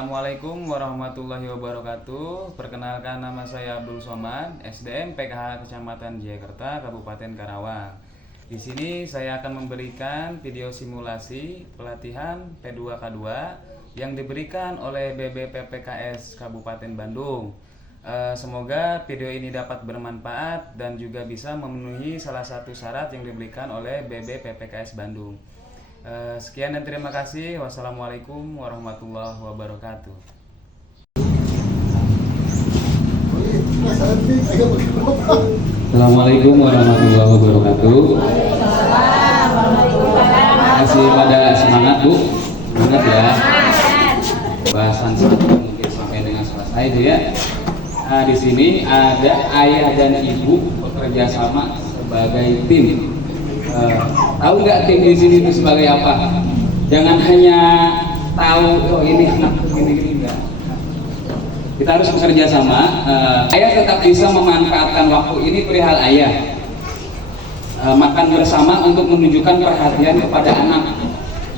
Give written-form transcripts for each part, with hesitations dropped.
Assalamualaikum warahmatullahi wabarakatuh. Perkenalkan, nama saya Abdul Somad, SDM PKH Kecamatan Jayakarta, Kabupaten Karawang. Di sini saya akan memberikan video simulasi pelatihan P2K2 yang diberikan oleh BBPPKS Kabupaten Bandung. Semoga video ini dapat bermanfaat dan juga bisa memenuhi salah satu syarat yang diberikan oleh BBPPKS Bandung. Sekian dan terima kasih. Wassalamualaikum warahmatullahi wabarakatuh. Assalamualaikum warahmatullahi wabarakatuh. Masih pada semangat, Bu? Semangat ya. Bahasan mungkin sampai dengan selesai itu ya. Nah, di sini ada ayah dan ibu bekerja sama sebagai tim. Tahu nggak tim di sini itu sebagai apa? Jangan hanya tahu oh ini anak ini enggak. Kita harus bekerja sama. Ayah tetap bisa memanfaatkan waktu ini perihal ayah. Makan bersama untuk menunjukkan perhatian kepada anak.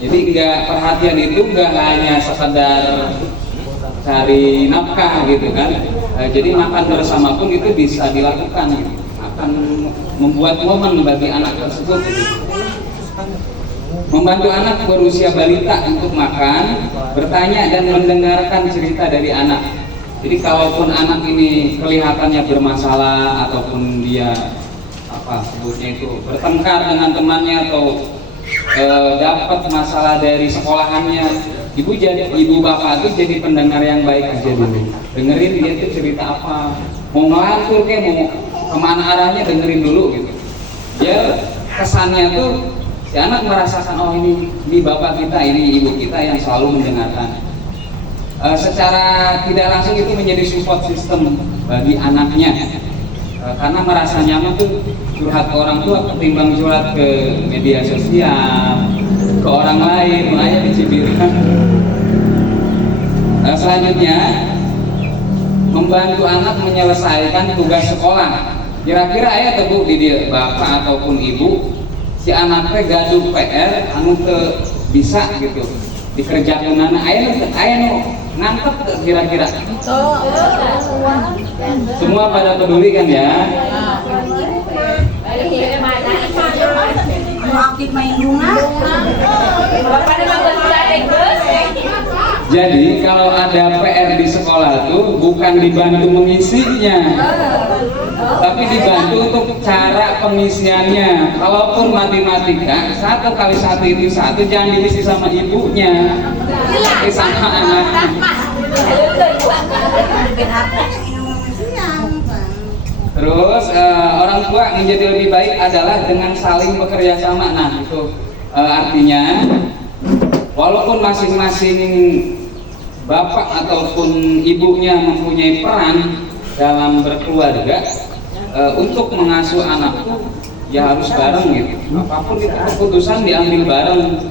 Jadi perhatian itu enggak hanya sekedar cari nafkah gitu kan. Jadi makan bersama pun itu bisa dilakukan gitu. Akan membuat momen bagi anak tersebut gitu. Membantu anak berusia balita untuk makan, bertanya dan mendengarkan cerita dari anak. Jadi kalaupun anak ini kelihatannya bermasalah ataupun dia sebutnya itu bertengkar dengan temannya atau dapat masalah dari sekolahannya, ibu bapak itu jadi pendengar yang baik aja dulu. Dengerin dia itu cerita apa, mau ngelantur kayak mau kemana arahnya, dengerin dulu gitu. Ya kesannya tuh si anak merasakan oh ini bapak kita, ini ibu kita yang selalu mendengarkan. Secara tidak langsung itu menjadi support system bagi anaknya, karena merasa nyaman tuh curhat ke orang tua ketimbang curhat ke media sosial, ke orang lain, ayah dicibirkan. Selanjutnya membantu anak menyelesaikan tugas sekolah. Kira-kira ayah tebu di dia bapak ataupun ibu si anaknya gaduh PR anu ke bisa gitu dikerjakan anak ayah no nangkep kira-kira semua pada peduli kan ya. Jadi kalau ada PR di sekolah tuh bukan dibantu mengisinya, tapi dibantu untuk cara pengisiannya. Kalaupun matematika 1 kali 1 itu 1, jangan diisi sama ibunya, tapi sama anaknya. Terus orang tua menjadi lebih baik adalah dengan saling bekerja sama. Nah itu artinya walaupun masing-masing bapak ataupun ibunya mempunyai peran dalam berkeluarga, untuk mengasuh anak tuh ya harus bareng gitu. Apapun itu keputusan diambil bareng.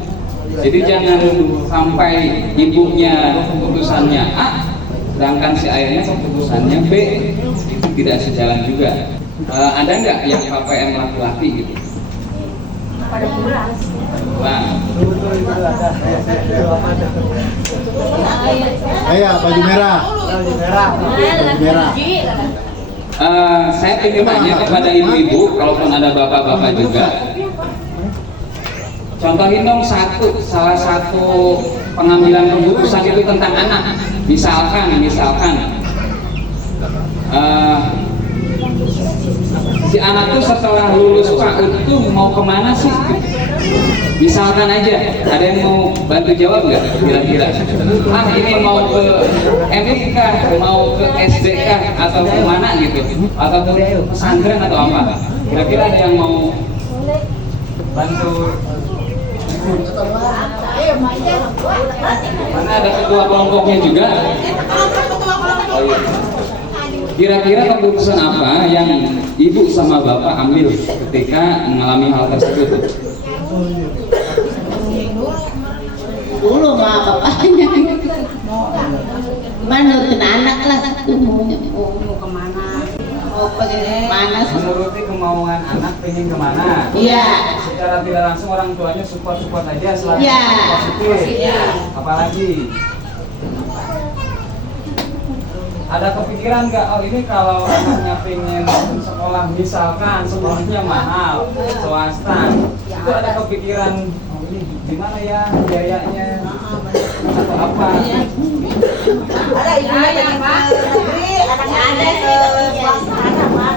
Jadi jangan sampai ibunya keputusannya A, sedangkan si ayahnya keputusannya B, itu tidak sejalan juga. Ada nggak yang KPM laki-laki gitu? Pada pulang. Ayah baju merah. Saya ingin tanya kepada ibu-ibu, kalaupun ada bapak-bapak juga, contohin dong salah satu pengambilan keputusan itu tentang anak. Misalkan si anak tuh setelah lulus PAUD tuh mau kemana sih? Misalkan aja, ada yang mau bantu jawab nggak? Kira-kira, ini mau ke MIK, mau ke SDK atau kemana gitu, atau ke pesantren atau apa? Kira-kira ada yang mau bantu? Karena ada ketua kelompoknya juga. Kira-kira keputusan apa yang ibu sama bapak ambil ketika mengalami hal tersebut? Dulu mah bapaknya mana kena anak lah mau kemana, mau pengen kemana. Menuruti kemauan anak pengen kemana? Iya. Secara tidak langsung orang tuanya support aja selalu Iya. positif. Iya. Apalagi ada kepikiran nggak, oh ini kalau anaknya pengen sekolah misalkan sekolahnya mahal swasta, itu ada kepikiran oh ini gimana ya biayanya atau apa? Ada ibunya yang negeri, anaknya ada ke swasta ada Pak.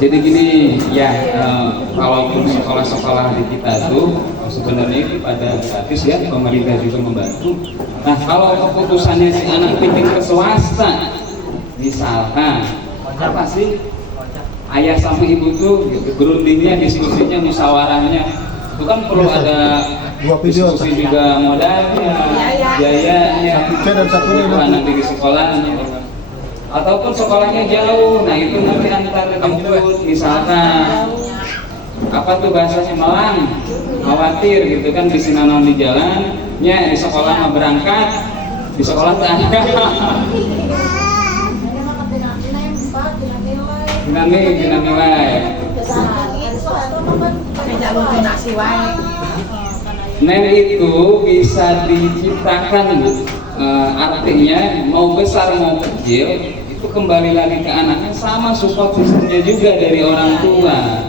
Jadi gini ya, kalaupun sekolah-sekolah di kita tuh sebenarnya itu pada gratis ya, pemerintah juga membantu. Nah kalau keputusannya si anak pengen ke swasta, misalkan apa sih ayah sama ibu tuh gitu, berundingnya, diskusinya, musyawarahnya, itu kan perlu ada diskusi juga modalnya, biayanya, anak di sekolahnya. Ataupun sekolahnya jauh, nah itu nanti antar jemput misalkan apa tuh bahasanya melang, khawatir gitu kan di sinanon di jalan, nya di sekolah mah berangkat, di sekolah tangga. Dengan nilai. Nah itu bisa diciptakan artinya mau besar mau kecil itu kembali lagi ke anaknya, sama support sistemnya juga dari orang tua.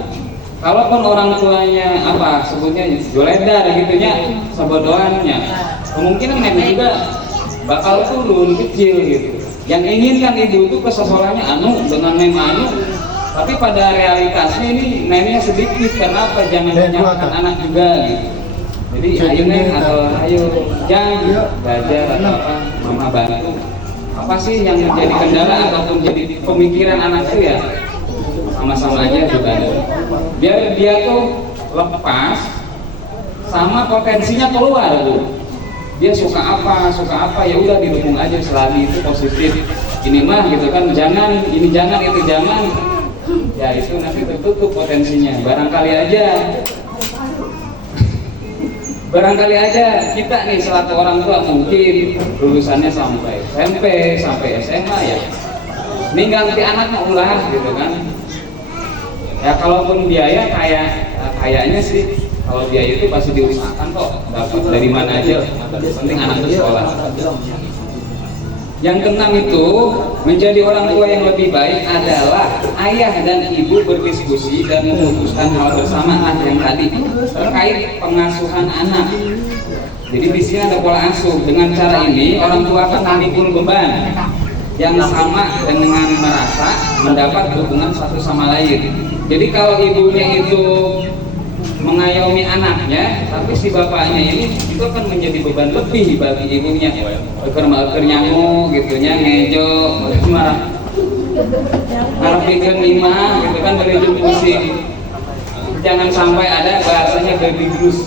Kalaupun orang tuanya apa sebutnya joledar gitunya, sebodohannya, kemungkinan nenek juga bakal turun kecil gitu. Yang inginkan ibu itu ke sekolahnya anu dengan anu, tapi pada realitasnya ini neneknya sedikit. Kenapa? Jangan menyalahkan anak juga gitu. Jadi ayo neng atau ayo jangan belajar atau apa, mama bantu. Apa sih yang menjadi kendala ataupun jadi pemikiran anak itu ya sama-sama aja dibantu. Biar dia tuh lepas sama potensinya keluar Bu. Dia suka apa ya udah didukung aja selagi itu positif. Ini mah gitu kan, jangan ini jangan itu jangan. Ya itu nanti tertutup potensinya. Barangkali aja kita nih selaku orang tua mungkin lulusannya sampai SMP, sampai SMA ya. Ninggal si anak mau ulah gitu kan. Ya kalaupun biaya kayaknya sih kalau biaya itu pasti diusahakan kok, dapat dari mana aja. Penting anak sekolah. Yang keenam itu menjadi orang tua yang lebih baik adalah ayah dan ibu berdiskusi dan memutuskan hal bersama yang tadi terkait pengasuhan anak. Jadi di sini ada pola asuh. Dengan cara ini orang tua akan memikul beban yang sama dengan merasa mendapat dukungan satu sama lain. Jadi kalau ibunya itu mengayomi anaknya, tapi si bapaknya ini itu akan menjadi beban lebih bagi ibunya. Eker nyamuk gitunya, ngejo, marah bikin lima gitu kan, berujung pusing. Jangan sampai ada bahasanya baby blues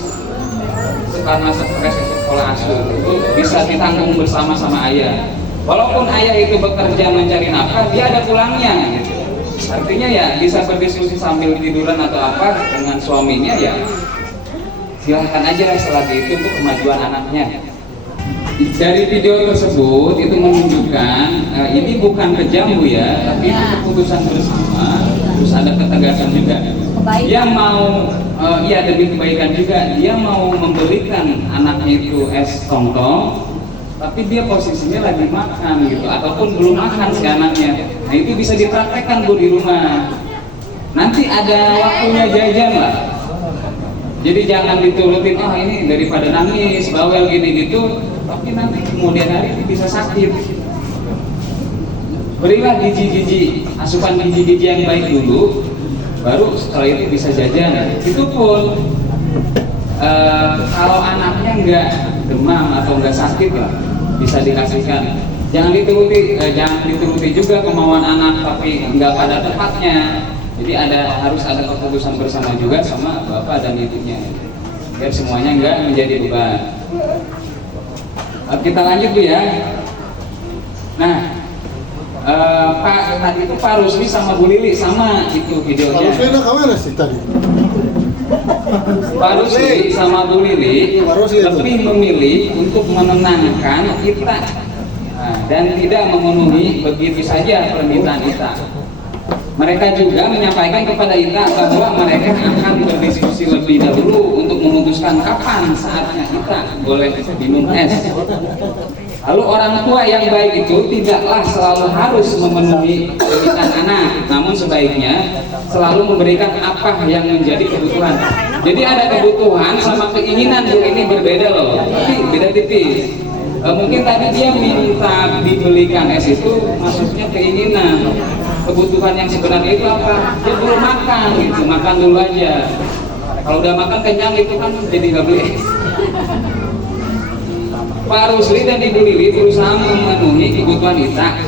karena stres pola asuh itu bisa ditanggung bersama-sama ayah. Walaupun ayah itu bekerja mencari nafkah, dia ada pulangnya gitu. Artinya ya bisa berdiskusi sambil tiduran atau apa dengan suaminya ya silahkan aja selagi itu untuk kemajuan anaknya. Dari video tersebut itu menunjukkan ini bukan kejam Bu ya, tapi itu keputusan bersama, terus ada ketegasan juga. Dia mau demi kebaikan juga, dia mau memberikan anaknya itu es tong-tong, tapi dia posisinya lagi makan gitu, ataupun belum makan si anaknya. Nah itu bisa dipraktekkan Bu di rumah. Nanti ada waktunya jajan lah. Jadi jangan diturutin, oh ini daripada nangis, bawel gini-gitu, tapi nanti kemudian hari ini bisa sakit. Berilah gizi-gizi, asupan gizi-gizi yang baik dulu, baru setelah itu bisa jajan. Itu pun kalau anaknya nggak demam atau nggak sakit lah, bisa dikasihkan. Jangan dituruti juga kemauan anak tapi nggak pada tempatnya. Jadi harus ada keputusan bersama juga sama bapak dan ibunya, biar semuanya nggak menjadi beban. Kita lanjut Bu ya. Nah, Pak tadi itu Pak Rusli sama Bu Lili sama itu videonya. Pak Rusli sama Bu Lili lebih memilih untuk menenangkan kita dan tidak memenuhi begitu saja permintaan kita. Mereka juga menyampaikan kepada Ita bahwa mereka akan berdiskusi lebih dahulu untuk memutuskan kapan saatnya Ita boleh minum es. Lalu orang tua yang baik itu tidaklah selalu harus memenuhi permintaan anak, namun sebaiknya selalu memberikan apa yang menjadi kebutuhan. Jadi ada kebutuhan sama keinginan ini berbeda loh, tapi beda tipis. Mungkin tadi dia minta dibelikan es itu maksudnya keinginan. Kebutuhan yang sebenarnya itu apa? Dia belum makan gitu, makan dulu aja. Kalau udah makan kenyang itu kan jadi nggak beli es. Pak Rusli dan Ibu Lili berusaha memenuhi kebutuhan Ita,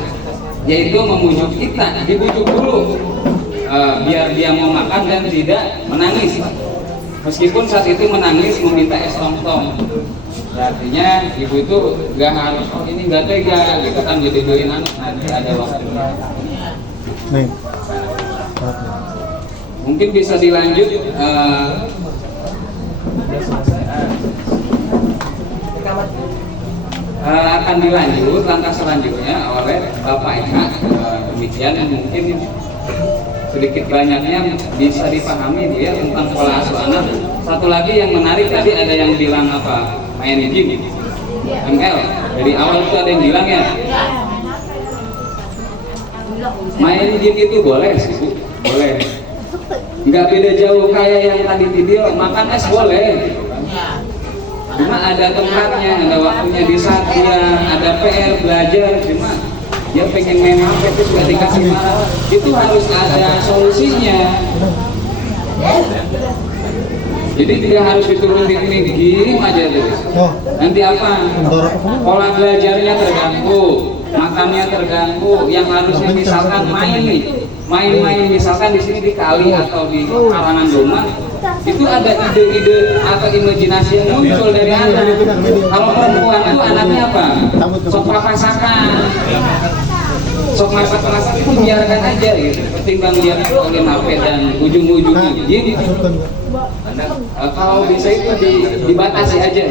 yaitu memujuk Ita, dibujuk dulu biar dia mau makan dan tidak menangis. Meskipun saat itu menangis meminta es tong-tong. Artinya ibu itu nggak harus, oh ini nggak tega, gitu kan, jadi beliin anak nanti ada waktunya. Nih. Mungkin bisa dilanjut. Akan dilanjut langkah selanjutnya oleh Bapak Eka. Demikian mungkin sedikit banyaknya bisa dipahami dia tentang pola asuh anak. Satu lagi yang menarik tadi ada yang bilang apa, main game ML. Dari awal itu ada yang bilang ya, main game itu boleh sih Bu, boleh. Nggak beda jauh kayak yang tadi video, makan es boleh. Cuma ada tempatnya, ada waktunya. Di saat dia ada PR belajar, cuma dia pengen main HP itu sudah dikasih marah, itu harus ada solusinya. Jadi tidak harus diturunin ini game aja terus. Nanti apa? Pola belajarnya terganggu, makannya terganggu. Yang harusnya misalkan main nih, main-main misalkan di sini di kali atau di karangan rumah, itu ada ide-ide atau imajinasi yang muncul dari anak. Kalau perempuan itu anaknya apa? Sok papasakan, sok masak-masak itu biarkan aja gitu. Ketimbang dia oleh HP dan ujung-ujungnya game. Kalau bisa itu dibatasi aja.